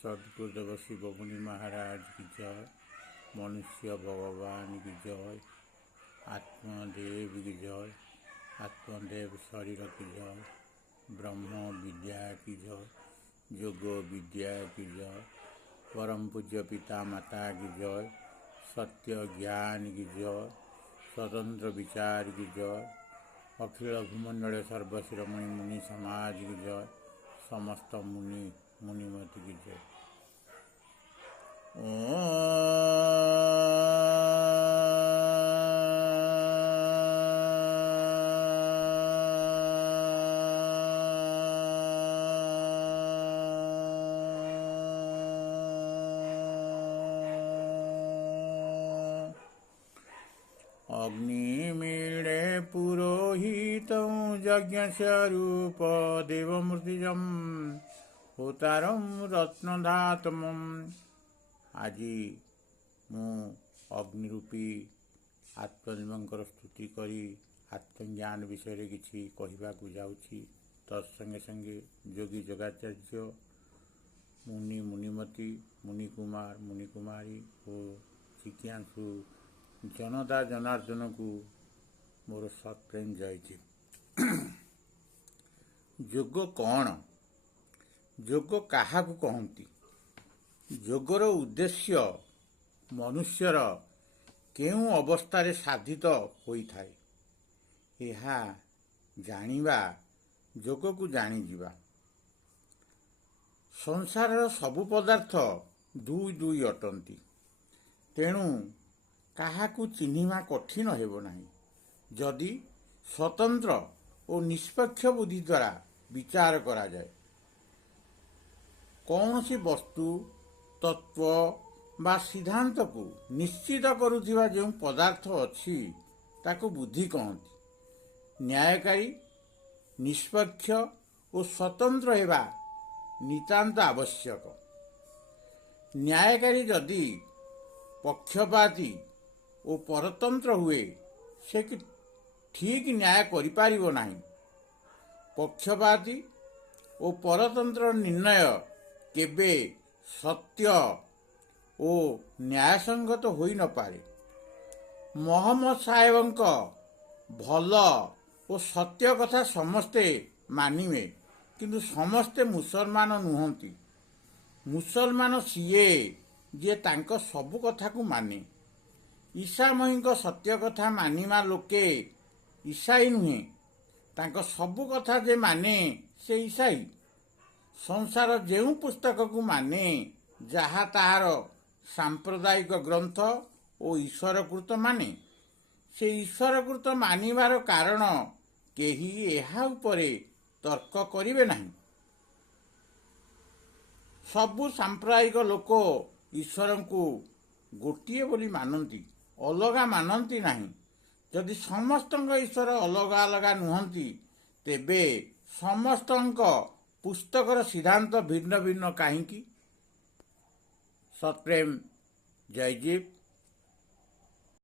सद्गुरुदेव शिव मुनि महाराज की जय। मनुष्य भगवान की जय। आत्मदेव की जय। आत्मदेव शरीर की जय। ब्रह्म विद्या की जय। योग विद्या की जय। परम पूज्य पिता माता की जय। सत्य ज्ञान की जय। स्वतंत्र विचार की जय। अखिल भूमंडल सर्वशिरोमणि मुनि समाज की जय। समस्त मुनि मुनिमति की जय। अग्निमीळे पुरोहितं यज्ञस्वरूप देवमूर्तिजं होतारं रत्नधातमम्। আজি ମୁଁ ଅଗ୍ନିରୂପୀ ଆତ୍ମଦେବଙ୍କର ସ୍ତୁତି କରି ଆତ୍ମଜ୍ଞାନ ବିଷୟରେ କିଛି କହିବାକୁ ଯାଉଛି। ତତ୍ସଙ୍ଗେ ସଙ୍ଗେ ଯୋଗୀ ଯୋଗାଚାର୍ଯ୍ୟ ମୁନି ମୁନିମତି ମୁନିକୁମାର ମୁନିକୁମାରୀ ଓ ଜିଜ୍ଞାସୁ ଜନତା ଜନାର୍ଦ୍ଦନକୁ ମୋର ସତ୍ପ୍ରେମ ଯାଇଛି। ଯୋଗ କ'ଣ? ଯୋଗ କାହାକୁ କହନ୍ତି? ଯୋଗର ଉଦ୍ଦେଶ୍ୟ ମନୁଷ୍ୟର କେଉଁ ଅବସ୍ଥାରେ ସାଧିତ ହୋଇଥାଏ, ଏହା ଜାଣିବା ଯୋଗକୁ ଜାଣିଯିବା। ସଂସାରର ସବୁ ପଦାର୍ଥ ଦୁଇ ଦୁଇ ଅଟନ୍ତି, ତେଣୁ କାହାକୁ ଚିହ୍ନିବା କଠିନ ହେବ ନାହିଁ ଯଦି ସ୍ୱତନ୍ତ୍ର ଓ ନିଷ୍ପକ୍ଷ ବୁଦ୍ଧି ଦ୍ୱାରା ବିଚାର କରାଯାଏ। କୌଣସି ବସ୍ତୁ ତତ୍ତ୍ୱ ବା ସିଦ୍ଧାନ୍ତକୁ ନିଶ୍ଚିତ କରୁଥିବା ଯେଉଁ ପଦାର୍ଥ ଅଛି ତାକୁ ବୁଦ୍ଧି କହନ୍ତି। ନ୍ୟାୟକାରୀ, ନିଷ୍ପକ୍ଷ ଓ ସ୍ୱତନ୍ତ୍ର ହେବା ନିତାନ୍ତ ଆବଶ୍ୟକ। ନ୍ୟାୟକାରୀ ଯଦି ପକ୍ଷପାତୀ ଓ ପରତନ୍ତ୍ର ହୁଏ, ସେ ଠିକ୍ ନ୍ୟାୟ କରିପାରିବ ନାହିଁ। ପକ୍ଷପାତୀ ଓ ପରତନ୍ତ୍ର ନିର୍ଣ୍ଣୟ କେବେ ସତ୍ୟ ଓ ନ୍ୟାୟସଙ୍ଗତ ହୋଇନପାରେ। ମହମ୍ମଦ ସାହେବଙ୍କ ଭଲ ଓ ସତ୍ୟ କଥା ସମସ୍ତେ ମାନିବେ, କିନ୍ତୁ ସମସ୍ତେ ମୁସଲମାନ ନୁହନ୍ତି। ମୁସଲମାନ ସିଏ ଯିଏ ତାଙ୍କ ସବୁ କଥାକୁ ମାନେ। ଈସାମୟୀଙ୍କ ସତ୍ୟ କଥା ମାନିବା ଲୋକେ ଈସାଇ ନୁହେଁ। ତାଙ୍କ ସବୁ କଥା ଯେ ମାନେ ସେ ଈସାଇ। ସଂସାର ଯେଉଁ ପୁସ୍ତକକୁ ମାନେ, ଯାହା ତାହାର ସାମ୍ପ୍ରଦାୟିକ ଗ୍ରନ୍ଥ ଓ ଈଶ୍ୱରକୃତ ମାନେ, ସେ ଈଶ୍ୱରକୃତ ମାନିବାର କାରଣ କେହି ଏହା ଉପରେ ତର୍କ କରିବେ ନାହିଁ। ସବୁ ସାମ୍ପ୍ରଦାୟିକ ଲୋକ ଈଶ୍ୱରଙ୍କୁ ଗୋଟିଏ ବୋଲି ମାନନ୍ତି, ଅଲଗା ମାନନ୍ତି ନାହିଁ। ଯଦି ସମସ୍ତଙ୍କ ଈଶ୍ୱର ଅଲଗା ଅଲଗା ନୁହନ୍ତି, ତେବେ ସମସ୍ତଙ୍କ ପୁସ୍ତକର ସିଦ୍ଧାନ୍ତ ଭିନ୍ନ ଭିନ୍ନ କାହିଁକି? ସତ୍ପ୍ରେମ ଜୟଜୀବ।